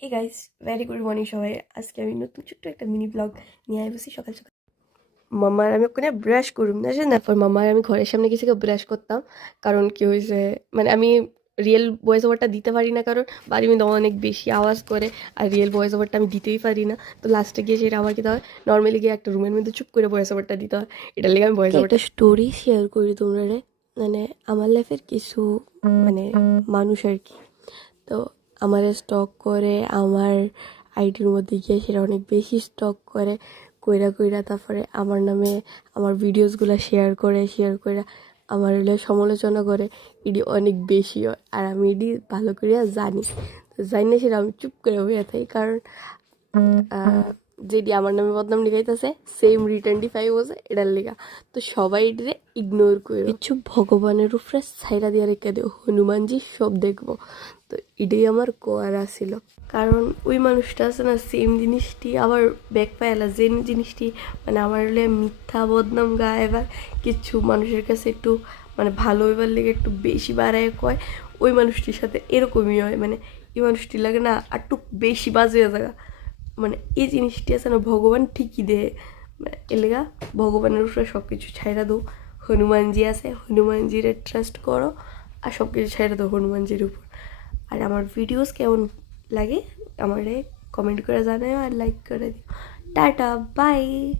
হে guys, very good morning সবাই। আজকে আমি নতুন ছোট্ট একটা মিনি ব্লগ নিয়ে বসি সকাল সকাল। মামার আমি ওখানে ব্রাশ করুম না, তারপর মামার আমি ঘরের সামনে গেছে ব্রাশ করতাম। কারণ কি হয়েছে, মানে আমি রিয়েল ভয়েস ওভারটা দিতে পারি না, কারণ বাড়ির মধ্যে অনেক বেশি আওয়াজ করে। আর রিয়েল ভয়েস ওভারটা আমি দিতেই পারি না, তো লাস্টে গিয়ে সেটা আমার দিতে হয়। নর্মালি গিয়ে একটা রুমের মধ্যে চুপ করে ভয়েস ওভারটা দিতে হয়। এটার লেগে আমি ভয়েস ওভারটা স্টোরি শেয়ার করি তোমরা, মানে আমার লাইফের কিছু মানে মানুষ আর কি। তো আমার স্টক করে আমার আইডির মধ্যে গিয়ে সেটা অনেক বেশি স্টক করে কইরা কইরা তারপরে আমার নামে আমার ভিডিওসগুলো শেয়ার করে আমার হলে সমালোচনা করে। এটি অনেক বেশি হয়, আর আমি এটি ভালো করে জানি। তো জানি না সেটা আমি চুপ করে হয়ে থাকি, কারণ যেটি আমার নামে বদনাম লিখাইতেছে সেম রিটার্ন হচ্ছে এটার লেখা। তো সবাই এটিরে ইগনোর করে কিছু ভগবানের উপরে ছাইরা দিয়ে রেখে দেও, হনুমানজি সব দেখবো। তো এটাই আমার কোয়ারা ছিল, কারণ ওই মানুষটা আছে না, সেম জিনিসটি আবার ব্যাক পাইলা, যে জিনিসটি মানে আমার হলে মিথ্যা বদনাম গায়, এবার কিছু মানুষের কাছে একটু মানে ভালো হইবার লেগে একটু বেশি বাড়ায় কয়, ওই মানুষটির সাথে এরকমই হয়। মানে এই মানুষটি লাগে না আর একটু বেশি বাজে জায়গা। মানে এই জিনিসটি আছে না, ভগবান ঠিকই দেয়। এলেগা ভগবানের উপরে সব কিছু ছাইড়া দো, হনুমানজি আছে, হনুমানজিরে ট্রাস্ট করো, আর সব কিছু ছাইড়া দো হনুমানজির উপর। আর আমার ভিডিওস কেমন লাগে আমারে কমেন্ট করে জানাও, আর লাইক করে দিও। Tata, by.